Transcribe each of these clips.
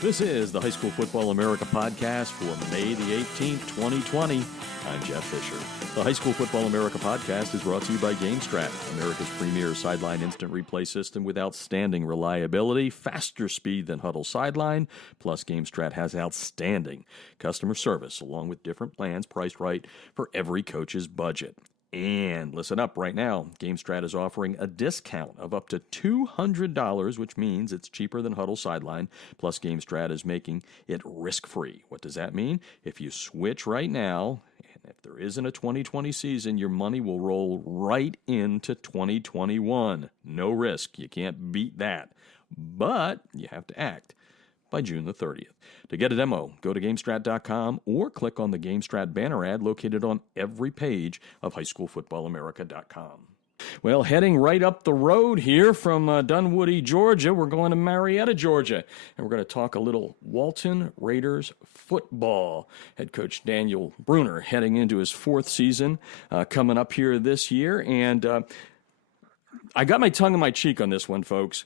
This is the High School Football America podcast for May the 18th, 2020. I'm Jeff Fisher. The High School Football America podcast is brought to you by GameStrat, America's premier sideline instant replay system with outstanding reliability, faster speed than Huddle Sideline, plus GameStrat has outstanding customer service along with different plans priced right for every coach's budget. And listen up right now, GameStrat is offering a discount of up to $200, which means it's cheaper than Huddle Sideline, plus GameStrat is making it risk-free. What does that mean? If you switch right now, and if there isn't a 2020 season, your money will roll right into 2021. No risk. You can't beat that. But you have to act by June the 30th. To get a demo, go to GameStrat.com or click on the GameStrat banner ad located on every page of HighSchoolFootballAmerica.com. Well, heading right up the road here from Dunwoody, Georgia, we're going to Marietta, Georgia, and we're going to talk a little Walton Raiders football. Head coach Daniel Brunner heading into his fourth season coming up here this year, and I got my tongue in my cheek on this one, folks.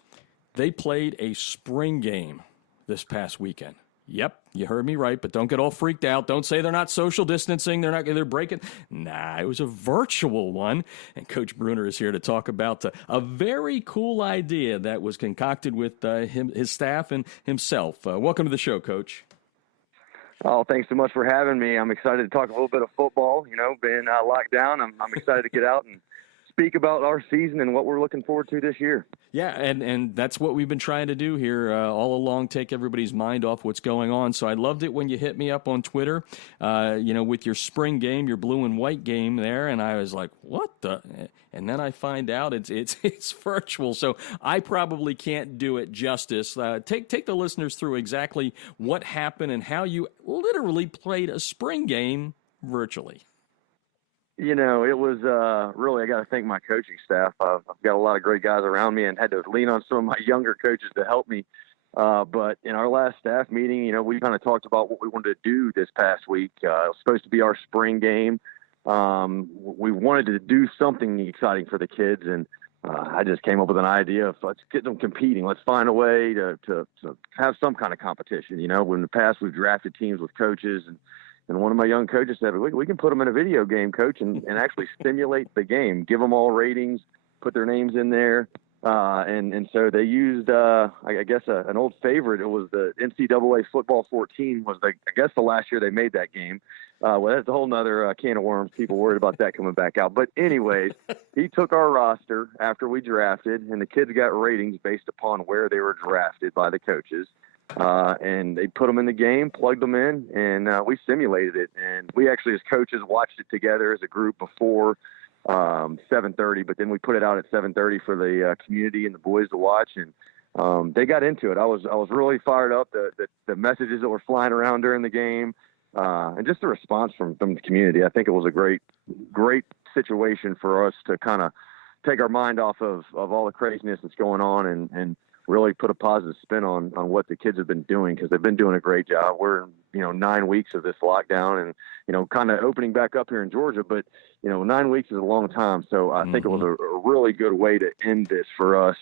They played a spring game this past weekend. Yep, you heard me right, but don't get all freaked out. Don't say they're not social distancing. They're breaking. Nah, it was a virtual one. And Coach Brunner is here to talk about a very cool idea that was concocted with his staff and himself. Welcome to the show, Coach. Oh, thanks so much for having me. I'm excited to talk a little bit of football. You know, being locked down, I'm excited to get out and speak about our season and what we're looking forward to this year. Yeah, and that's what we've been trying to do here all along, take everybody's mind off what's going on. So I loved it when you hit me up on Twitter, with your spring game, your blue and white game there, and I was like, what the? And then I find out it's virtual, so I probably can't do it justice. Take the listeners through exactly what happened and how you literally played a spring game virtually. You know, it was really, I got to thank my coaching staff. I've got a lot of great guys around me and had to lean on some of my younger coaches to help me. But in our last staff meeting, you know, we kind of talked about what we wanted to do this past week. It was supposed to be our spring game. We wanted to do something exciting for the kids, and I just came up with an idea of let's get them competing. Let's find a way to have some kind of competition. You know, in the past we've drafted teams with coaches, and one of my young coaches said, we can put them in a video game, Coach, and actually simulate the game, give them all ratings, put their names in there. And so they used, I guess, an old favorite. It was the NCAA Football 14 was, I guess, the last year they made that game. Well, that's a whole nother can of worms. People worried about that coming back out. But anyways, he took our roster after we drafted, and the kids got ratings based upon where they were drafted by the coaches. And they put them in the game, plugged them in, and we simulated it. And we actually, as coaches, watched it together as a group before 7:30, but then we put it out at 7:30 for the community and the boys to watch. And they got into it. I was really fired up. The messages that were flying around during the game, and just the response from the community. I think it was a great situation for us to kind of take our mind off of all the craziness that's going on and really put a positive spin on what the kids have been doing, because they've been doing a great job. We're, 9 weeks of this lockdown and, kind of opening back up here in Georgia, but, 9 weeks is a long time. So I think it was a really good way to end this for us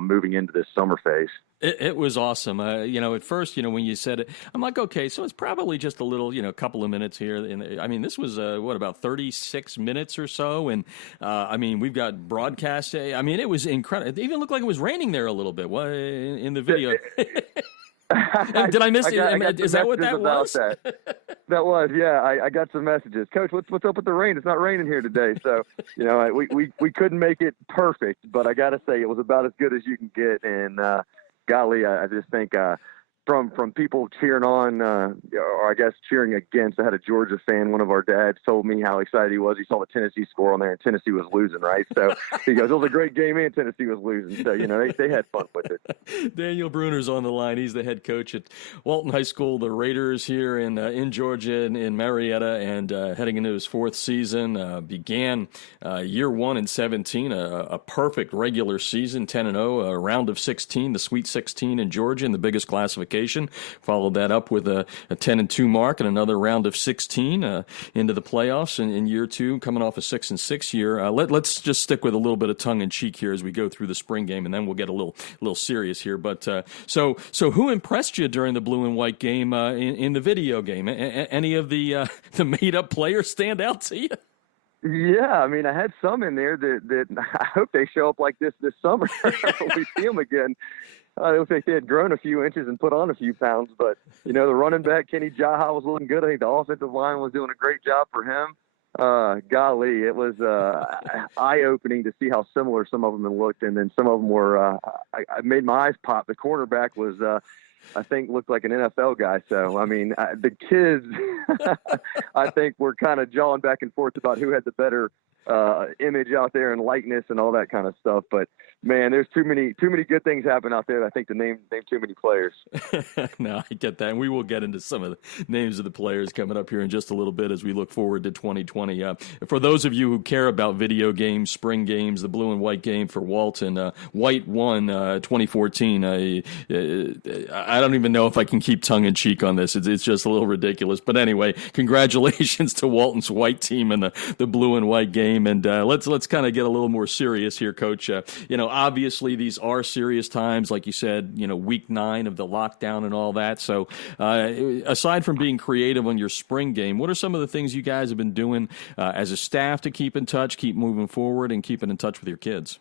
moving into this summer phase. It was awesome. At first, when you said it, I'm like, okay, so it's probably just a little, couple of minutes here. And this was, about 36 minutes or so. And, we've got broadcast. It was incredible. It even looked like it was raining there a little bit in the video. Did I miss it? Is that what that was? That was, yeah. I got some messages. Coach, what's up with the rain? It's not raining here today. So, we couldn't make it perfect, but I got to say it was about as good as you can get. And, golly, I just think from people cheering on, or I guess cheering against. I had a Georgia fan, one of our dads, told me how excited he was. He saw the Tennessee score on there, and Tennessee was losing, right? So he goes, it was a great game, and Tennessee was losing. So, they had fun with it. Daniel Brunner's on the line. He's the head coach at Walton High School, the Raiders here in Georgia, in Marietta, and heading into his fourth season. Began year one in 17, a perfect regular season, 10-0, a round of 16, the Sweet 16 in Georgia, in the biggest classification qualification. Followed that up with a 10-2 mark and another round of 16 into the playoffs in year two, coming off a 6-6 year. Let's just stick with a little bit of tongue in cheek here as we go through the spring game, and then we'll get a little serious here. But so who impressed you during the blue and white game in the video game? Any of the made up players stand out to you? Yeah, I mean, I had some in there that I hope they show up like this summer when we see them again. I don't think they had grown a few inches and put on a few pounds, but, the running back, Kenny Jaha, was looking good. I think the offensive line was doing a great job for him. Golly, it was eye-opening to see how similar some of them had looked, and then some of them were I made my eyes pop. The cornerback was I think looked like an NFL guy. So, I mean, the kids, I think, were kind of jawing back and forth about who had the better image out there and likeness and all that kind of stuff. But man, there's too many good things happen out there, I think, to name too many players. No, I get that. And we will get into some of the names of the players coming up here in just a little bit as we look forward to 2020. For those of you who care about video games, spring games, the blue and white game for Walton, White won 2014. I don't even know if I can keep tongue in cheek on this. It's just a little ridiculous. But anyway, congratulations to Walton's white team in the blue and white game. And let's kind of get a little more serious here, Coach. Obviously these are serious times, like you said, week 9 of the lockdown and all that. So aside from being creative on your spring game, what are some of the things you guys have been doing as a staff to keep in touch, keep moving forward, and keeping in touch with your kids?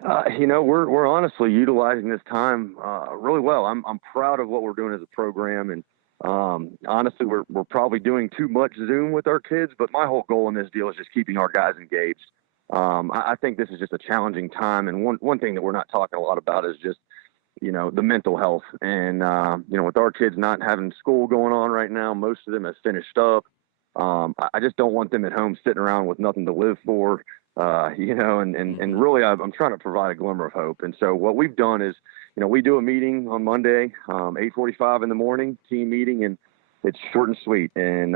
We're honestly utilizing this time really well. I'm proud of what we're doing as a program, and honestly, we're probably doing too much Zoom with our kids. But my whole goal in this deal is just keeping our guys engaged. I think this is just a challenging time, and one thing that we're not talking a lot about is just the mental health. And with our kids not having school going on right now, most of them have finished up. I just don't want them at home sitting around with nothing to live for. And really I'm trying to provide a glimmer of hope. And so what we've done is, we do a meeting on Monday, 8:45 in the morning, team meeting, and it's short and sweet. And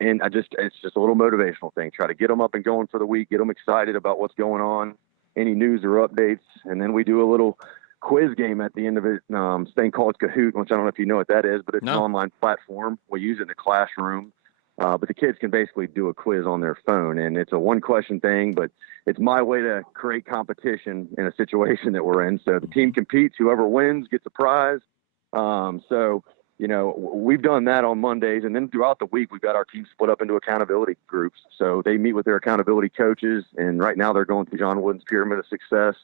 it's just a little motivational thing. Try to get them up and going for the week, get them excited about what's going on, any news or updates. And then we do a little quiz game at the end of it, this thing called Kahoot, which I don't know if you know what that is, but it's an online platform. We use it in the classroom. But the kids can basically do a quiz on their phone, and it's a one-question thing, but it's my way to create competition in a situation that we're in. So the team competes. Whoever wins gets a prize. We've done that on Mondays, and then throughout the week, we've got our team split up into accountability groups. So they meet with their accountability coaches, and right now they're going through John Wooden's Pyramid of Success.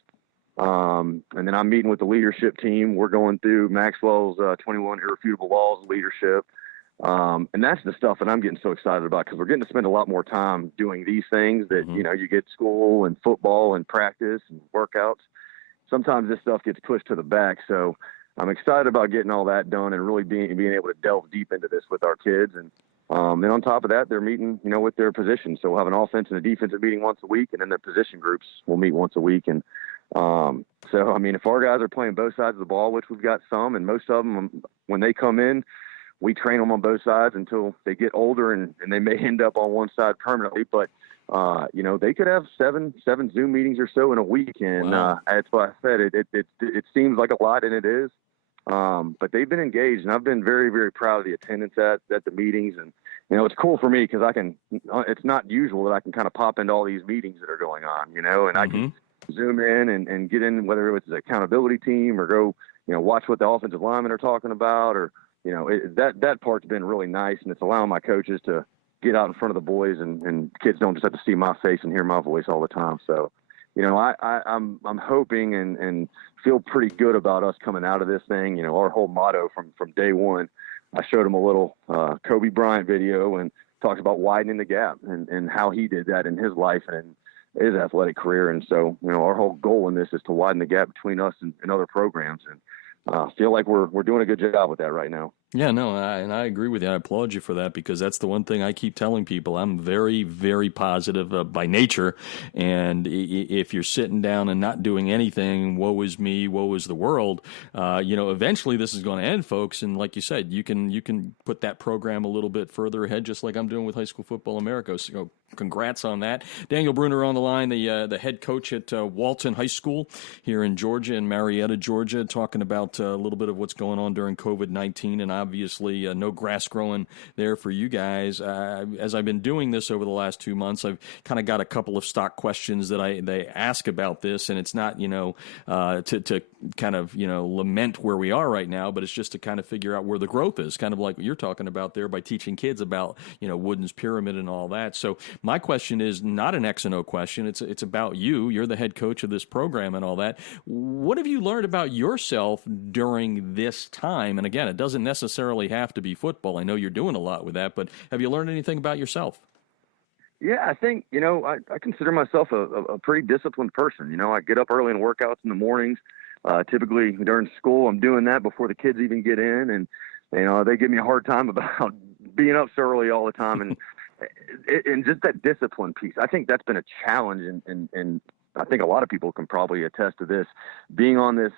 And then I'm meeting with the leadership team. We're going through Maxwell's 21 Irrefutable Laws of Leadership. And that's the stuff that I'm getting so excited about, because we're getting to spend a lot more time doing these things that, you get school and football and practice and workouts. Sometimes this stuff gets pushed to the back. So I'm excited about getting all that done and really being able to delve deep into this with our kids. And then on top of that, they're meeting, with their positions. So we'll have an offense and a defensive meeting once a week, and then the position groups will meet once a week. And so, I mean, if our guys are playing both sides of the ball, which we've got some, and most of them, when they come in, we train them on both sides until they get older, and they may end up on one side permanently. But, they could have seven Zoom meetings or so in a week. And that's why I said it seems like a lot, and it is. But they've been engaged, and I've been very, very proud of the attendance at the meetings. And, it's cool for me because it's not usual that I can kind of pop into all these meetings that are going on, and I can Zoom in and get in, whether it's an accountability team or go, watch what the offensive linemen are talking about, or, that part's been really nice, and it's allowing my coaches to get out in front of the boys, and kids don't just have to see my face and hear my voice all the time. So, I'm hoping and feel pretty good about us coming out of this thing. Our whole motto from day one, I showed them a little Kobe Bryant video and talked about widening the gap and how he did that in his life and his athletic career. And so, our whole goal in this is to widen the gap between us and other programs. And I feel like we're doing a good job with that right now. Yeah, no, and I agree with you. I applaud you for that because that's the one thing I keep telling people. I'm very, very positive by nature, and if you're sitting down and not doing anything, woe is me, woe is the world. Eventually this is going to end, folks. And like you said, you can put that program a little bit further ahead, just like I'm doing with High School Football America. So congrats on that. Daniel Brunner on the line, the head coach at Walton High School here in Georgia, in Marietta, Georgia, talking about a little bit of what's going on during COVID-19, and obviously no grass growing there for you guys. As I've been doing this over the last 2 months, I've kind of got a couple of stock questions that they ask about this, and it's not to kind of lament where we are right now, but it's just to kind of figure out where the growth is, kind of like what you're talking about there by teaching kids about Wooden's pyramid and all that. So my question is not an X and O question. It's about you. You're the head coach of this program and all that. What have you learned about yourself during this time? And again, it doesn't necessarily have to be football. I know you're doing a lot with that, but have you learned anything about yourself? Yeah, I think, I consider myself a pretty disciplined person. I get up early and workouts in the mornings. Typically during school, I'm doing that before the kids even get in. And, they give me a hard time about being up so early all the time. And just that discipline piece, I think that's been a challenge. And I think a lot of people can probably attest to this, being on this,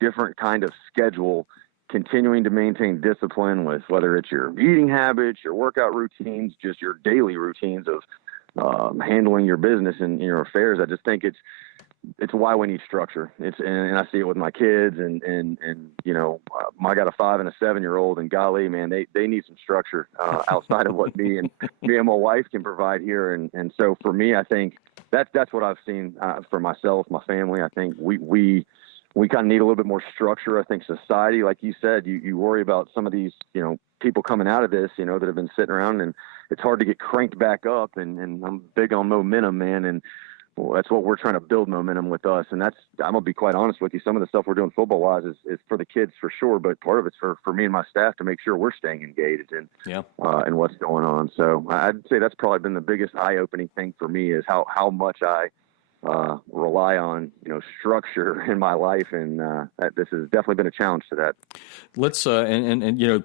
different kind of schedule, continuing to maintain discipline with whether it's your eating habits, your workout routines, just your daily routines of handling your business and your affairs. I just think it's why we need structure. And I see it with my kids and I got a 5 and a 7-year-old, and golly, man, they need some structure outside of what me and my wife can provide here. And so for me, I think that's what I've seen for myself, my family. I think we kind of need a little bit more structure. I think society, like you said, you worry about some of these, people coming out of this, that have been sitting around, and it's hard to get cranked back up. And I'm big on momentum, man. And that's what we're trying to build momentum with us. And I'm going to be quite honest with you. Some of the stuff we're doing football wise is for the kids for sure. But part of it's for me and my staff to make sure we're staying engaged in what's going on. So I'd say that's probably been the biggest eye-opening thing for me is how much I rely on structure in my life, and this has definitely been a challenge to that. Let's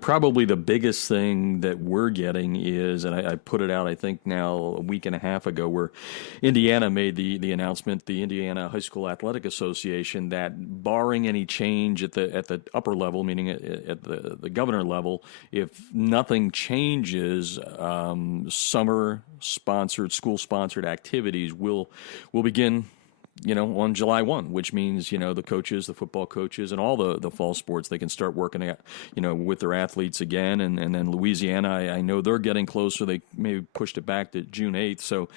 probably the biggest thing that we're getting is, and I put it out I think now a week and a half ago, where Indiana made the announcement, the Indiana High School Athletic Association, that barring any change at the upper level, meaning at the governor level, if nothing changes, school sponsored activities will begin on July 1, which means, the coaches, the football coaches, and all the fall sports, they can start working at, with their athletes again. And then Louisiana, I know they're getting closer. They maybe pushed it back to June 8th. So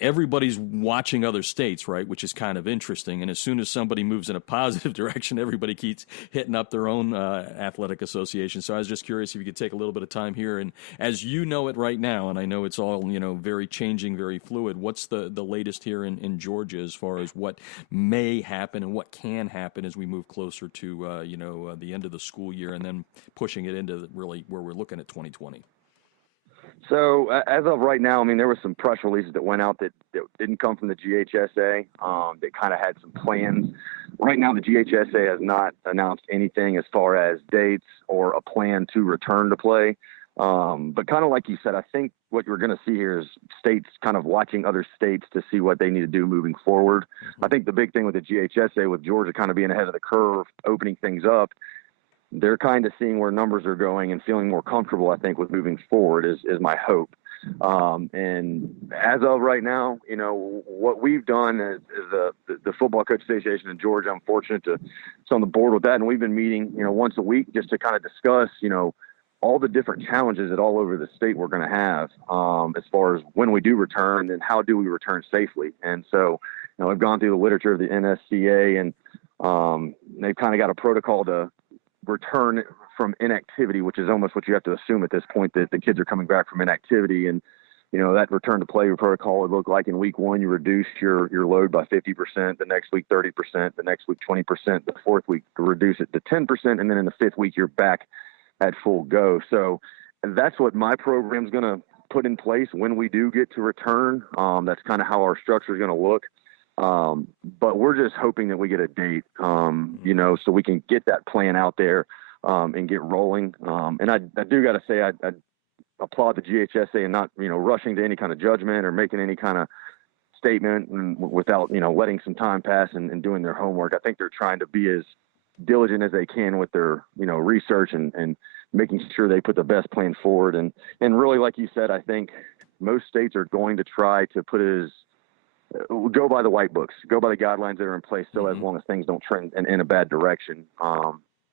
everybody's watching other states, right, which is kind of interesting. And as soon as somebody moves in a positive direction, everybody keeps hitting up their own athletic association. So I was just curious if you could take a little bit of time here. And as you know it right now, and I know it's all, very changing, very fluid, what's the latest here in Georgia as far as what may happen and what can happen as we move closer to the end of the school year and then pushing it into really where we're looking at 2020? So as of right now, I mean, there were some press releases that went out that didn't come from the GHSA that kind of had some plans. Right now, the GHSA has not announced anything as far as dates or a plan to return to play. But kind of like you said, I think what you're going to see here is states kind of watching other states to see what they need to do moving forward. I think the big thing with the GHSA, with Georgia kind of being ahead of the curve, opening things up, they're kind of seeing where numbers are going and feeling more comfortable, I think, with moving forward is my hope. And as of right now, what we've done is the Football Coach Association in Georgia, I'm fortunate to sit on the board with that. And we've been meeting, once a week just to kind of discuss, all the different challenges that all over the state we're going to have as far as when we do return and how do we return safely. And so, I've gone through the literature of the NSCA, and they've kind of got a protocol to return from inactivity, which is almost what you have to assume at this point, that the kids are coming back from inactivity. And, that return to play protocol would look like in week 1, you reduce your load by 50%, the next week 30%, the next week 20%, the fourth week to reduce it to 10%, and then in the 5th week you're back at full go. So that's what my program's going to put in place when we do get to return. That's kind of how our structure is going to look. But we're just hoping that we get a date, so we can get that plan out there and get rolling. And I do got to say, I applaud the GHSA and not, rushing to any kind of judgment or making any kind of statement and without, letting some time pass and doing their homework. I think they're trying to be as diligent as they can with their, research and making sure they put the best plan forward. And really, like you said, I think most states are going to try to put it as go by the white books, go by the guidelines that are in place. So as long as things don't trend in a bad direction.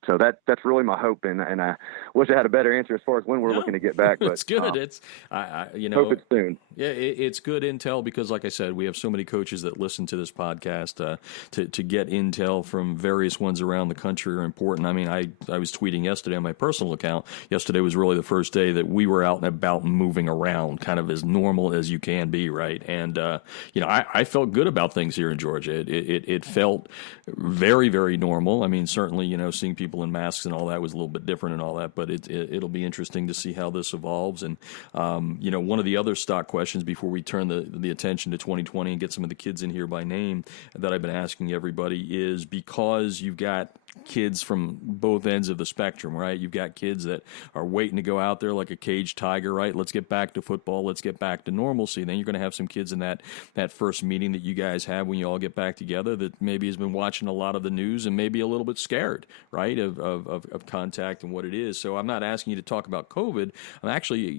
So that's really my hope, and I wish I had a better answer as far as when we're looking to get back. But it's good. It's hope it's soon. Yeah, it's good intel because, like I said, we have so many coaches that listen to this podcast. To get intel from various ones around the country are important. I mean, I was tweeting yesterday on my personal account. Yesterday was really the first day that we were out and about and moving around, kind of as normal as you can be, right? And I felt good about things here in Georgia. It felt very, very normal. I mean, certainly, seeing people in masks and all that was a little bit different and all that, but it'll be interesting to see how this evolves. And one of the other stock questions before we turn the attention to 2020 and get some of the kids in here by name that I've been asking everybody is, because you've got kids from both ends of the spectrum, right? You've got kids that are waiting to go out there like a caged tiger, right? Let's get back to football. Let's get back to normalcy. Then you're going to have some kids in that first meeting that you guys have when you all get back together that maybe has been watching a lot of the news and maybe a little bit scared, right, of contact and what it is. So I'm not asking you to talk about COVID. I'm actually,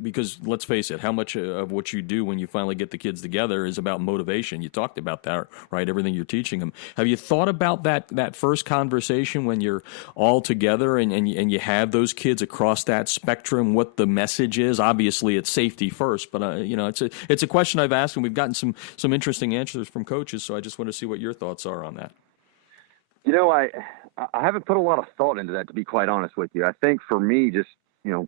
because let's face it, how much of what you do when you finally get the kids together is about motivation. You talked about that, right? Everything you're teaching them. Have you thought about that first conversation when you're all together and you have those kids across that spectrum, what the message is? Obviously it's safety first, but it's a question I've asked, and we've gotten some interesting answers from coaches, so I just want to see what your thoughts are on that. I haven't put a lot of thought into that, to be quite honest with you. I think for me, just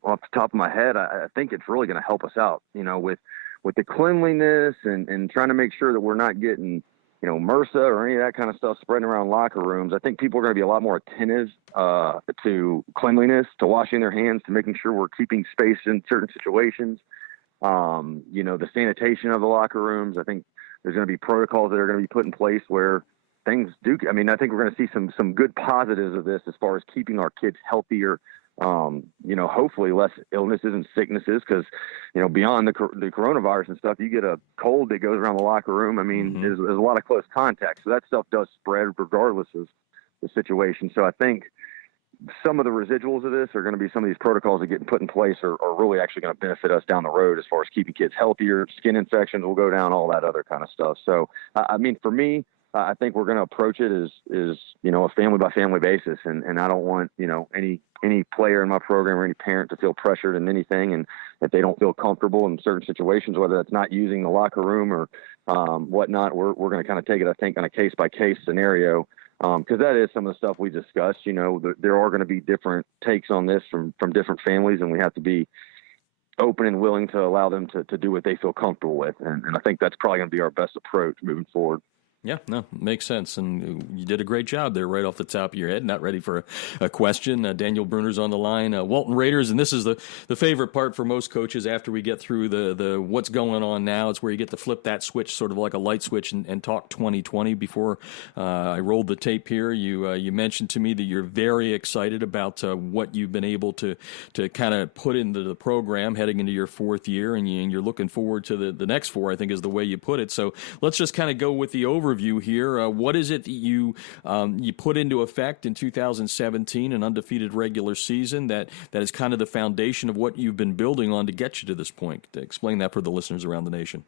off the top of my head, I think it's really going to help us out, with the cleanliness and trying to make sure that we're not getting MRSA or any of that kind of stuff spreading around locker rooms. I think people are going to be a lot more attentive to cleanliness, to washing their hands, to making sure we're keeping space in certain situations. The sanitation of the locker rooms. I think there's going to be protocols that are going to be put in place where things do. I mean, I think we're going to see some good positives of this as far as keeping our kids healthier. Hopefully less illnesses and sicknesses, because, beyond the coronavirus and stuff, you get a cold that goes around the locker room. I mean, there's a lot of close contact. So that stuff does spread regardless of the situation. So I think some of the residuals of this are going to be some of these protocols that get put in place are really actually going to benefit us down the road as far as keeping kids healthier. Skin infections will go down, all that other kind of stuff. So, I mean, for me, I think we're going to approach it as a family by family basis. And I don't want, any player in my program or any parent to feel pressured in anything. And if they don't feel comfortable in certain situations, whether that's not using the locker room or whatnot, we're going to kind of take it, I think, on a case by case scenario. Because that is some of the stuff we discussed. There are going to be different takes on this from different families, and we have to be open and willing to allow them to do what they feel comfortable with. And I think that's probably going to be our best approach moving forward. Yeah, no, makes sense. And you did a great job there right off the top of your head. Not ready for a question. Daniel Brunner's on the line. Walton Raiders, and this is the favorite part for most coaches after we get through the what's going on now. It's where you get to flip that switch, sort of like a light switch, and talk 2020. Before I rolled the tape here, you mentioned to me that you're very excited about what you've been able to kind of put into the program heading into your fourth year, and you're looking forward to the next four, I think is the way you put it. So let's just kind of go with the overview here. What is it that you put into effect in 2017, an undefeated regular season that is kind of the foundation of what you've been building on to get you to this point? To explain that for the listeners around the nation.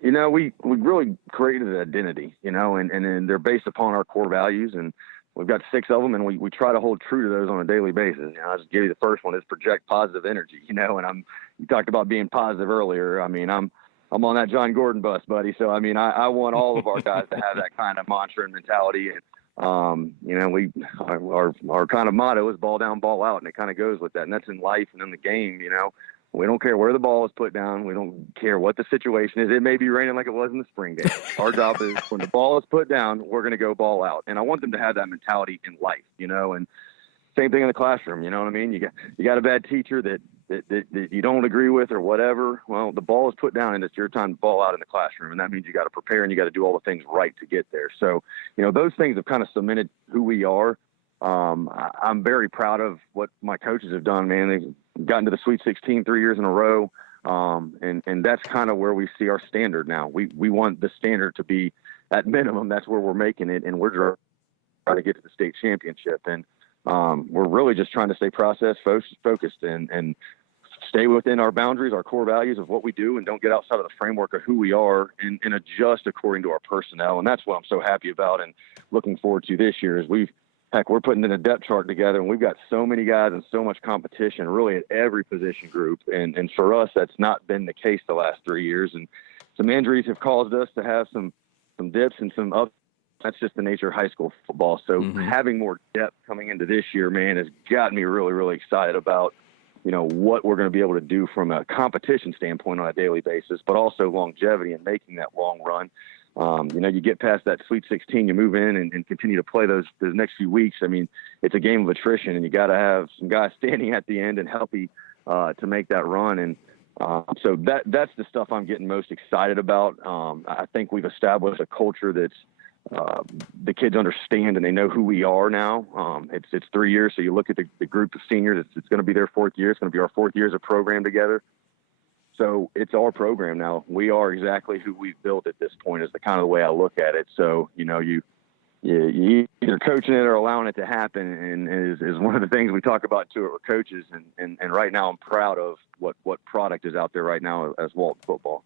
We really created an identity, and they're based upon our core values, and we've got 6 of them, and we try to hold true to those on a daily basis. I'll just give you the first one is project positive energy, and you talked about being positive earlier. I mean, I'm on that John Gordon bus, buddy. So, I mean, I want all of our guys to have that kind of mantra and mentality. And, our kind of motto is ball down, ball out. And it kind of goes with that. And that's in life and in the game. We don't care where the ball is put down. We don't care what the situation is. It may be raining like it was in the spring game. Our job is when the ball is put down, we're going to go ball out. And I want them to have that mentality in life, and same thing in the classroom. You know what I mean? You got a bad teacher that you don't agree with or whatever. Well, the ball is put down and it's your time to ball out in the classroom. And that means you got to prepare and you got to do all the things right to get there. So, those things have kind of cemented who we are. I'm very proud of what my coaches have done, man. They've gotten to the Sweet 16 3 years in a row. And that's kind of where we see our standard now. We want the standard to be at minimum. That's where we're making it. And we're trying to get to the state championship. And we're really just trying to stay process focused and stay within our boundaries, our core values of what we do, and don't get outside of the framework of who we are and adjust according to our personnel. And that's what I'm so happy about and looking forward to this year is we're putting in a depth chart together, and we've got so many guys and so much competition really at every position group. And for us, that's not been the case the last 3 years. And some injuries have caused us to have some dips and some ups. That's just the nature of high school football. So having more depth coming into this year, man, has got me really, really excited about, what we're going to be able to do from a competition standpoint on a daily basis, but also longevity and making that long run. You get past that Sweet 16, you move in and continue to play those next few weeks. I mean, it's a game of attrition, and you got to have some guys standing at the end and healthy to make that run. And so that's the stuff I'm getting most excited about. I think we've established a culture that's the kids understand and they know who we are now. It's 3 years, so you look at the group of seniors. It's going to be their fourth year. It's going to be our 4th year as a program together. So it's our program now. We are exactly who we've built at this point is the kind of the way I look at it. So, you either coaching it or allowing it to happen and is one of the things we talk about too with coaches. And right now I'm proud of what product is out there right now as Walton football.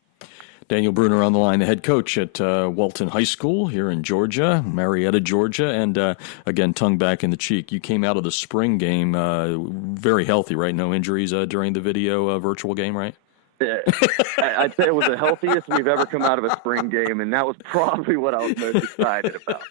Daniel Brunner on the line, the head coach at Walton High School here in Georgia, Marietta, Georgia. And again, tongue back in the cheek. You came out of the spring game very healthy, right? No injuries during the video virtual game, right? I'd say it was the healthiest we've ever come out of a spring game, and that was probably what I was most excited about.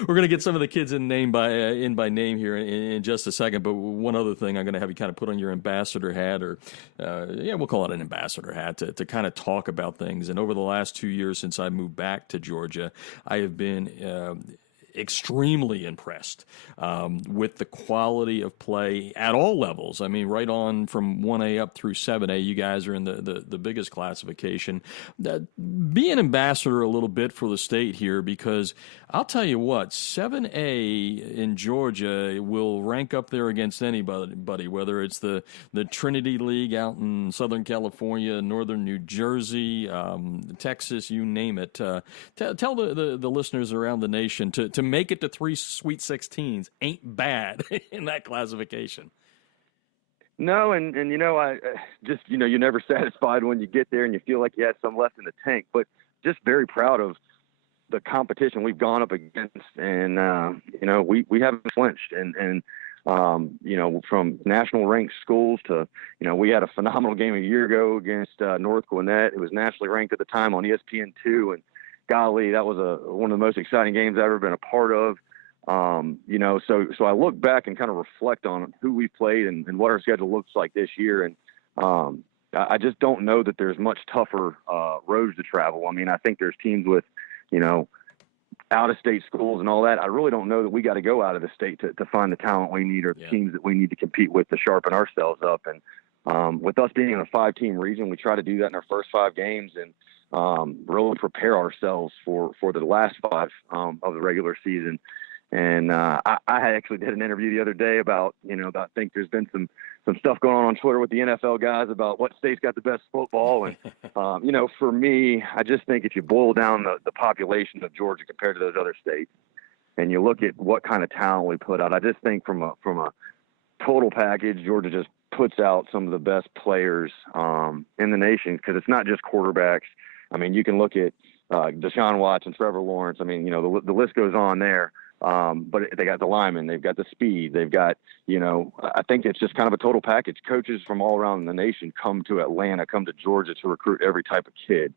We're going to get some of the kids in by name here in just a second, but one other thing, I'm going to have you kind of put on your ambassador hat, or we'll call it an ambassador hat, to kind of talk about things. And over the last 2 years since I moved back to Georgia, I have been extremely impressed with the quality of play at all levels. I mean, right on from 1A up through 7A, you guys are in the biggest classification. Be an ambassador a little bit for the state here, because I'll tell you what, 7A in Georgia will rank up there against anybody, whether it's the Trinity League out in Southern California, Northern New Jersey, Texas, you name it. Tell the listeners around the nation to make it to 3 Sweet 16s ain't bad in that classification. No, and I just, you're never satisfied when you get there and you feel like you had some left in the tank, but just very proud of the competition we've gone up against. And, we haven't flinched and from national ranked schools to, we had a phenomenal game a year ago against North Gwinnett. It was nationally ranked at the time on ESPN2, and golly, that was one of the most exciting games I've ever been a part of. So I look back and kind of reflect on who we played and what our schedule looks like this year. And I just don't know that there's much tougher roads to travel. I mean, I think there's teams with, out-of-state schools and all that. I really don't know that we got to go out of the state to find the talent we need or the teams that we need to compete with to sharpen ourselves up. And with us being in a 5-team region, we try to do that in our first 5 games and really prepare ourselves for the last 5 of the regular season. And I actually did an interview the other day about, I think there's been some stuff going on Twitter with the NFL guys about what state's got the best football. And, for me, I just think if you boil down the population of Georgia compared to those other states and you look at what kind of talent we put out, I just think from a total package, Georgia just puts out some of the best players in the nation, because it's not just quarterbacks. I mean, you can look at Deshaun Watson, Trevor Lawrence. I mean, the list goes on there. But they got the linemen, they've got the speed, they've got, I think it's just kind of a total package. Coaches from all around the nation come to Atlanta, come to Georgia to recruit every type of kid.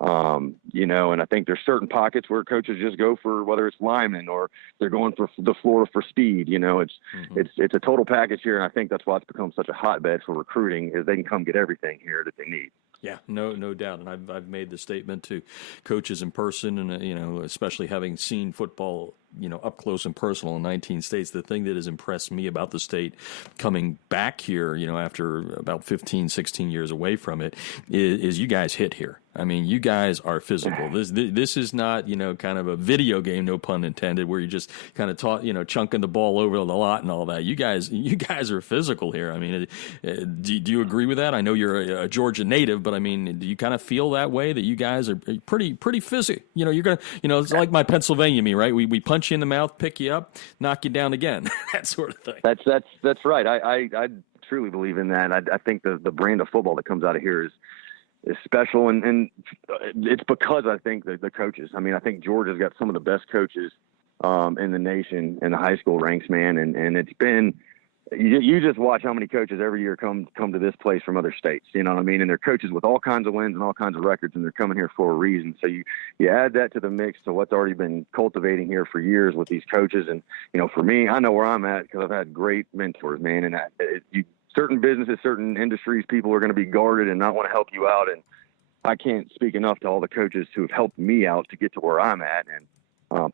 And I think there's certain pockets where coaches just go for, whether it's linemen or they're going for the floor for speed. It's a total package here. And I think that's why it's become such a hotbed for recruiting, is they can come get everything here that they need. Yeah, no doubt. And I've made the statement to coaches in person, and especially having seen football, up close and personal in 19 states. The thing that has impressed me about the state coming back here, after about 15, 16 years away from it, is you guys hit here. I mean, you guys are physical. This is not, kind of a video game, no pun intended, where you just kind of chunking the ball over the lot and all that. You guys are physical here. I mean, do you agree with that? I know you're a Georgia native, but I mean, do you kind of feel that way that you guys are pretty physical? You're gonna, it's like my Pennsylvania me, right? We punch you in the mouth, pick you up, knock you down again, that sort of thing. That's right. I truly believe in that. I think the brand of football that comes out of here is special, and it's because I think the coaches. I mean, I think Georgia's got some of the best coaches in the nation in the high school ranks, man. And it's been you just watch how many coaches every year come to this place from other states. You know what I mean? And they're coaches with all kinds of wins and all kinds of records, and they're coming here for a reason. So you add that to the mix to what's already been cultivating here for years with these coaches. And for me, I know where I'm at because I've had great mentors, man. And certain businesses, certain industries, people are going to be guarded and not want to help you out. And I can't speak enough to all the coaches who have helped me out to get to where I'm at. And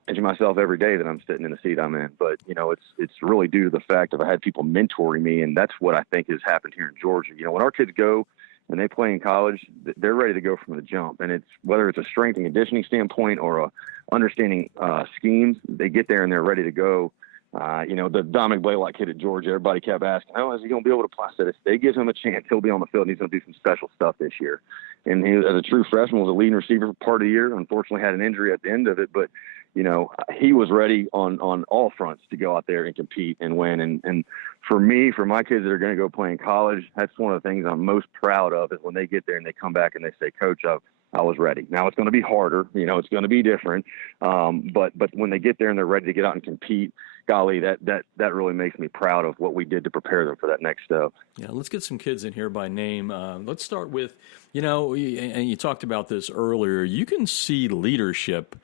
pinching myself every day that I'm sitting in the seat I'm in. But, it's really due to the fact that I had people mentoring me. And that's what I think has happened here in Georgia. When our kids go and they play in college, they're ready to go from the jump. And it's whether it's a strength and conditioning standpoint or a understanding schemes, they get there and they're ready to go. The Dominic Blaylock kid at Georgia, everybody kept asking, is he going to be able to play? I said, if they give him a chance, he'll be on the field and he's going to do some special stuff this year. And he, as a true freshman, was a leading receiver for part of the year. Unfortunately, had an injury at the end of it, but he was ready on all fronts to go out there and compete and win. And for me, for my kids that are going to go play in college, that's one of the things I'm most proud of is when they get there and they come back and they say, Coach, I was ready. Now it's going to be harder. It's going to be different. But when they get there and they're ready to get out and compete, golly, that really makes me proud of what we did to prepare them for that next step. Yeah, let's get some kids in here by name. Let's start with, and you talked about this earlier, you can see leadership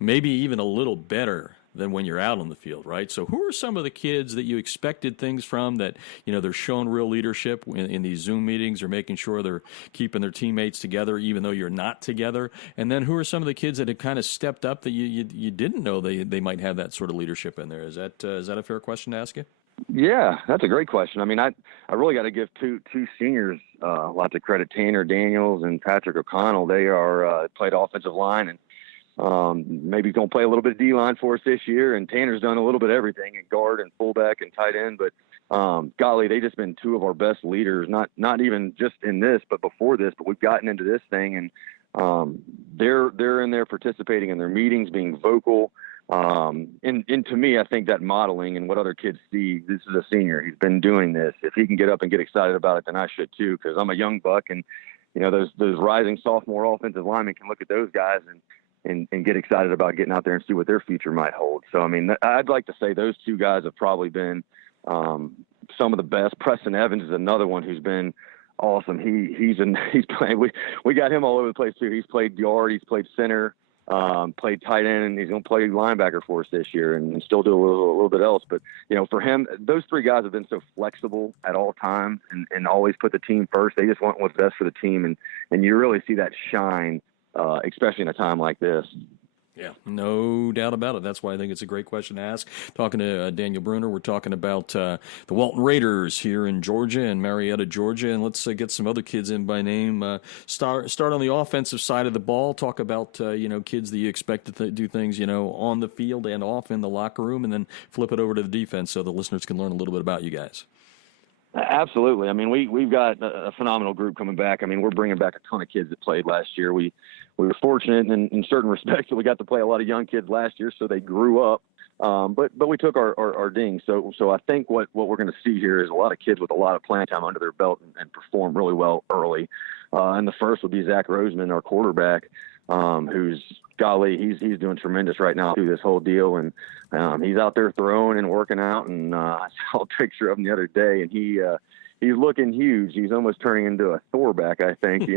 maybe even a little better than when you're out on the field, right? So who are some of the kids that you expected things from that, they're showing real leadership in these Zoom meetings or making sure they're keeping their teammates together even though you're not together? And then who are some of the kids that have kind of stepped up that you didn't know they might have that sort of leadership in there? Is that a fair question to ask you? Yeah, that's a great question. I mean, I really got to give two seniors lots of credit, Tanner Daniels and Patrick O'Connell. They are played offensive line and maybe going to play a little bit of D-line for us this year. And Tanner's done a little bit of everything at guard and fullback and tight end. But golly, they just been two of our best leaders, not even just in this, but before this. But we've gotten into this thing, and they're in there participating in their meetings, being vocal. And to me, I think that modeling and what other kids see, this is a senior. He's been doing this. If he can get up and get excited about it, then I should too, because I'm a young buck. And, those rising sophomore offensive linemen can look at those guys and get excited about getting out there and see what their future might hold. So, I mean, I'd like to say those two guys have probably been some of the best. Preston Evans is another one who's been awesome. He's playing. We got him all over the place too. He's played guard, he's played center, played tight end, and he's going to play linebacker for us this year and still do a little bit else. But, for him, those three guys have been so flexible at all times and always put the team first. They just want what's best for the team. And you really see that shine, especially in a time like this. Yeah, no doubt about it. That's why I think it's a great question to ask. Talking to Daniel Brunner, we're talking about the Walton Raiders here in Georgia and Marietta, Georgia. And let's get some other kids in by name. Start on the offensive side of the ball. Talk about, kids that you expect to do things, on the field and off in the locker room, and then flip it over to the defense so the listeners can learn a little bit about you guys. Absolutely. I mean, we've got a phenomenal group coming back. I mean, we're bringing back a ton of kids that played last year. We were fortunate in certain respects that we got to play a lot of young kids last year, so they grew up. But we took our ding. So I think what we're going to see here is a lot of kids with a lot of playing time under their belt and perform really well early. And the first would be Zach Roseman, our quarterback, who's golly, he's doing tremendous right now through this whole deal. And he's out there throwing and working out. And I saw a picture of him the other day, and he's looking huge. He's almost turning into a Thorback, I think,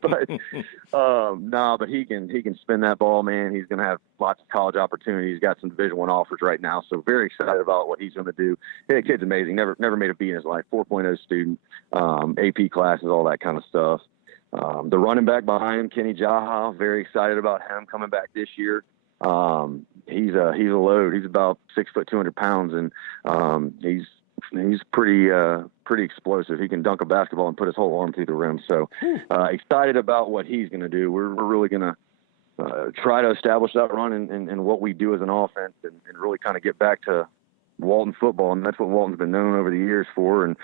but he can spin that ball, man. He's going to have lots of college opportunities. He's got some Division I offers right now, so very excited about what he's going to do. Yeah, the kid's amazing. Never made a beat in his life. 4.0 student, AP classes, all that kind of stuff. The running back behind him, Kenny Jaha, very excited about him coming back this year. He's a load. He's about 6 foot 200 pounds, and he's he's pretty explosive. He can dunk a basketball and put his whole arm through the rim. So excited about what he's going to do. We're really going to try to establish that run and what we do as an offense and really kind of get back to Walton football. And that's what Walton's been known over the years for. And,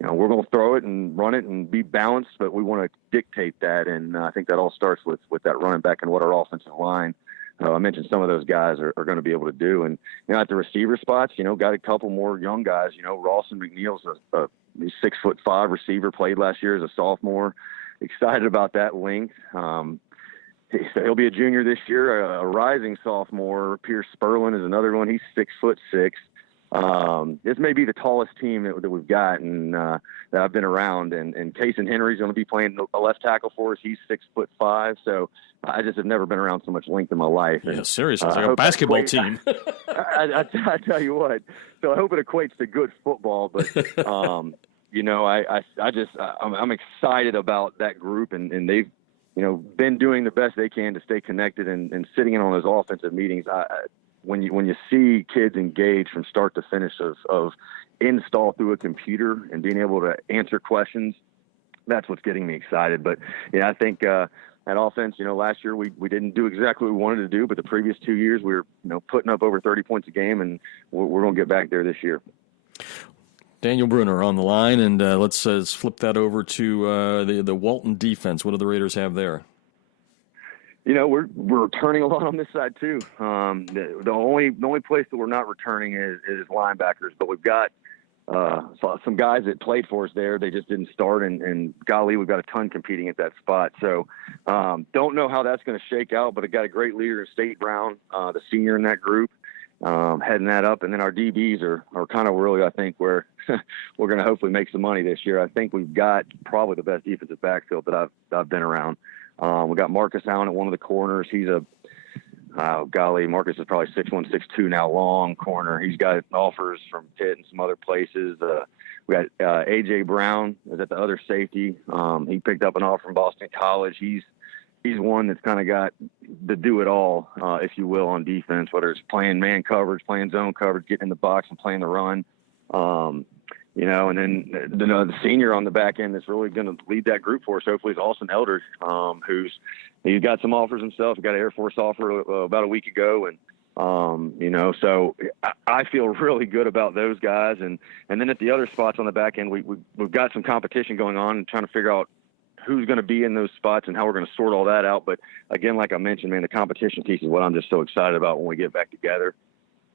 we're going to throw it and run it and be balanced, but we want to dictate that. And I think that all starts with that running back and what our offensive line, I mentioned some of those guys are going to be able to do. And, at the receiver spots, got a couple more young guys. Rawson McNeil's he's 6'5" receiver, played last year as a sophomore. Excited about that length. He'll be a junior this year, a rising sophomore. Pierce Sperlin is another one. He's 6'6". This may be the tallest team that we've got and that I've been around. And Kaysen Henry's going to be playing a left tackle for us. He's 6'5". So I just have never been around so much length in my life. Yeah, seriously, it's like a basketball team. I tell you what. So I hope it equates to good football. But I'm excited about that group, and they've been doing the best they can to stay connected and sitting in on those offensive meetings. When you see kids engage from start to finish of install through a computer and being able to answer questions, that's what's getting me excited. But I think at offense, last year we didn't do exactly what we wanted to do, but the previous 2 years we were putting up over 30 points a game, and we're going to get back there this year. Daniel Brunner on the line, and let's flip that over to the Walton defense. What do the Raiders have there? We're returning a lot on this side too. The only place that we're not returning is linebackers, but we've got some guys that played for us there. They just didn't start, and golly, we've got a ton competing at that spot. So don't know how that's going to shake out, but I got a great leader in State Brown, the senior in that group, heading that up. And then our DBs are kind of really, I think, where we're going to hopefully make some money this year. I think we've got probably the best defensive backfield that I've been around. We got Marcus Allen at one of the corners. He's Marcus is probably 6'1", 6'2" now, long corner. He's got offers from Pitt and some other places. We got A.J. Brown is at the other safety. He picked up an offer from Boston College. He's one that's kind of got the do it all, if you will, on defense, whether it's playing man coverage, playing zone coverage, getting in the box and playing the run. And then the senior on the back end that's really going to lead that group for us, hopefully, is Austin Eldridge, he's got some offers himself. He got an Air Force offer about a week ago. And, so I feel really good about those guys. And then at the other spots on the back end, we've got some competition going on and trying to figure out who's going to be in those spots and how we're going to sort all that out. But, again, like I mentioned, man, the competition piece is what I'm just so excited about when we get back together.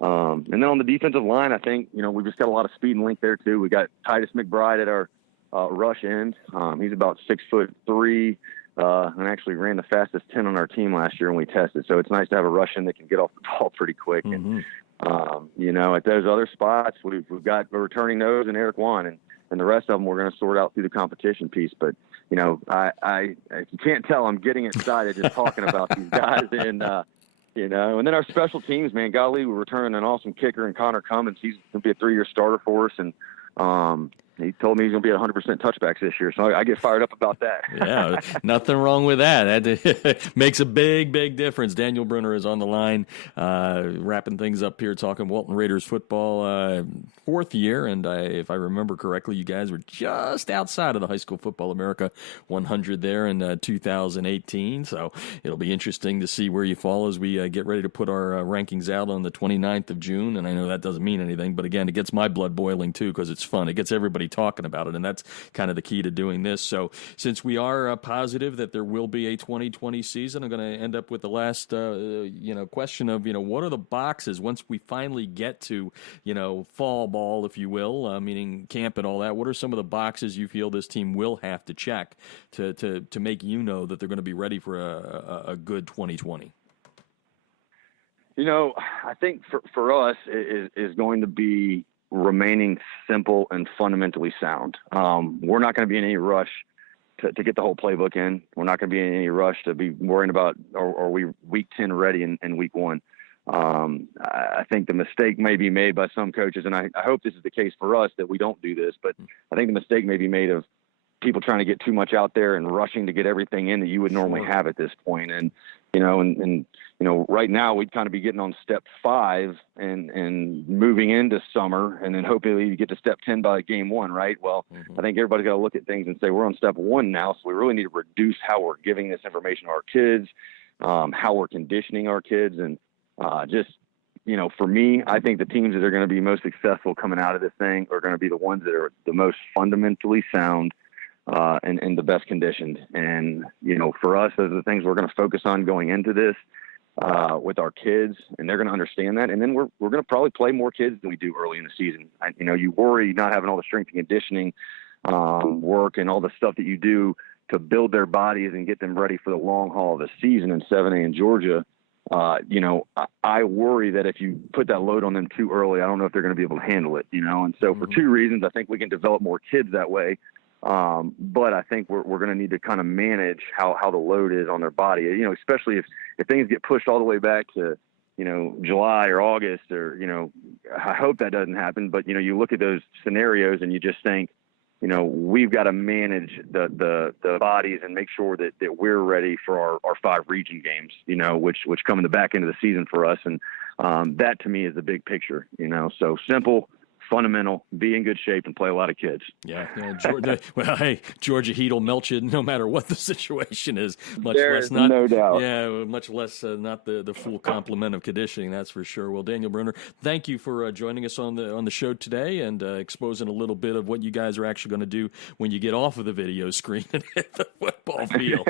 And then on the defensive line, I think, we've just got a lot of speed and length there too. We got Titus McBride at our rush end. He's about 6'3", and actually ran the fastest 10 on our team last year when we tested. So it's nice to have a rush end that can get off the ball pretty quick. Mm-hmm. And, at those other spots, we've got a returning nose and Eric Wan, and the rest of them we're going to sort out through the competition piece. But, I you can't tell, I'm getting excited just talking about these guys. And, and then our special teams, man, golly, we're returning an awesome kicker in Connor Cummins. He's going to be a 3-year starter for us. And he told me he's going to be at 100% touchbacks this year. So I get fired up about that. Yeah, nothing wrong with that. That makes a big, big difference. Daniel Brunner is on the line, wrapping things up here, talking Walton Raiders football, fourth year. And if I remember correctly, you guys were just outside of the High School Football America 100 there in 2018. So it'll be interesting to see where you fall as we get ready to put our rankings out on the 29th of June. And I know that doesn't mean anything, but again, it gets my blood boiling too because it's fun. It gets everybody talking about it, and that's kind of the key to doing this. So since we are positive that there will be a 2020 season, I'm going to end up with the last question of what are the boxes once we finally get to fall ball, if you will, meaning camp and all that. What are some of the boxes you feel this team will have to check to make that they're going to be ready for a good 2020? I think for us is going to be remaining simple and fundamentally sound. We're not going to be in any rush to get the whole playbook in. We're not going to be in any rush to be worrying about are we week 10 ready in week 1. I think the mistake may be made by some coaches, and I hope this is the case for us that we don't do this, but I think the mistake may be made of people trying to get too much out there and rushing to get everything in that you would normally have at this point. And and right now we'd kind of be getting on step 5 and moving into summer, and then hopefully you get to step 10 by game 1, right? Well, I think everybody's got to look at things and say we're on step 1 now, so we really need to reduce how we're giving this information to our kids, how we're conditioning our kids, and for me, I think the teams that are going to be most successful coming out of this thing are going to be the ones that are the most fundamentally sound and the best conditioned. And, for us, those are the things we're going to focus on going into this with our kids, and they're going to understand that. And then we're going to probably play more kids than we do early in the season. You worry not having all the strength and conditioning work and all the stuff that you do to build their bodies and get them ready for the long haul of the season in 7A in Georgia. I worry that if you put that load on them too early, I don't know if they're going to be able to handle it, and so for 2 reasons, I think we can develop more kids that way. But I think we're going to need to kind of manage how the load is on their body, especially if things get pushed all the way back to, July or August or, I hope that doesn't happen. But, you look at those scenarios and you just think, we've got to manage the bodies and make sure that we're ready for our 5 region games, which come in the back end of the season for us. And that to me is the big picture, so simple, fundamental, be in good shape, and play a lot of kids. Yeah. Georgia Heat will melt you no matter what the situation is. There's no doubt. Yeah, much less not the full complement of conditioning, that's for sure. Well, Daniel Brunner, thank you for joining us on the show today and exposing a little bit of what you guys are actually going to do when you get off of the video screen and hit the football field.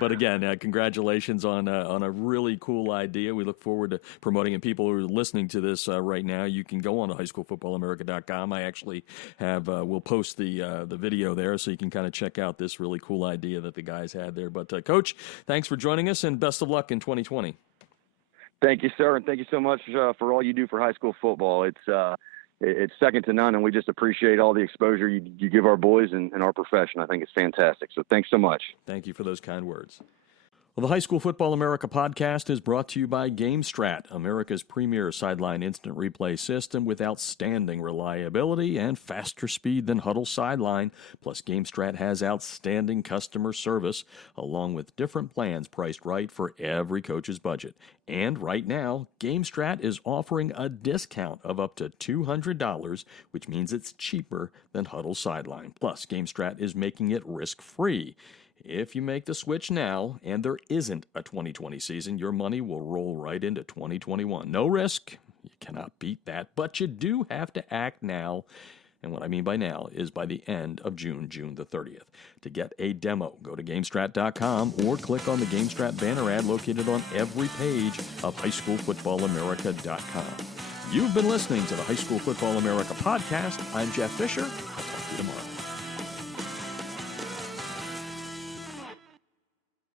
But again, congratulations on a really cool idea. We look forward to promoting it. People who are listening to this right now, you can go on to highschoolfootballamerica.com. I actually have we'll post the video there so you can kind of check out this really cool idea that the guys had there. But Coach, thanks for joining us and best of luck in 2020. Thank you, sir, and thank you so much for all you do for high school football. It's second to none, and we just appreciate all the exposure you give our boys and our profession. I think it's fantastic. So thanks so much. Thank you for those kind words. Well, the High School Football America podcast is brought to you by GameStrat, America's premier sideline instant replay system with outstanding reliability and faster speed than Huddle Sideline. Plus, GameStrat has outstanding customer service, along with different plans priced right for every coach's budget. And right now, GameStrat is offering a discount of up to $200, which means it's cheaper than Huddle Sideline. Plus, GameStrat is making it risk-free. If you make the switch now, and there isn't a 2020 season, your money will roll right into 2021. No risk. You cannot beat that, but you do have to act now. And what I mean by now is by the end of June the 30th. To get a demo, go to GameStrat.com or click on the GameStrat banner ad located on every page of highschoolfootballamerica.com. You've been listening to the High School Football America podcast. I'm Jeff Fisher. I'll talk to you tomorrow.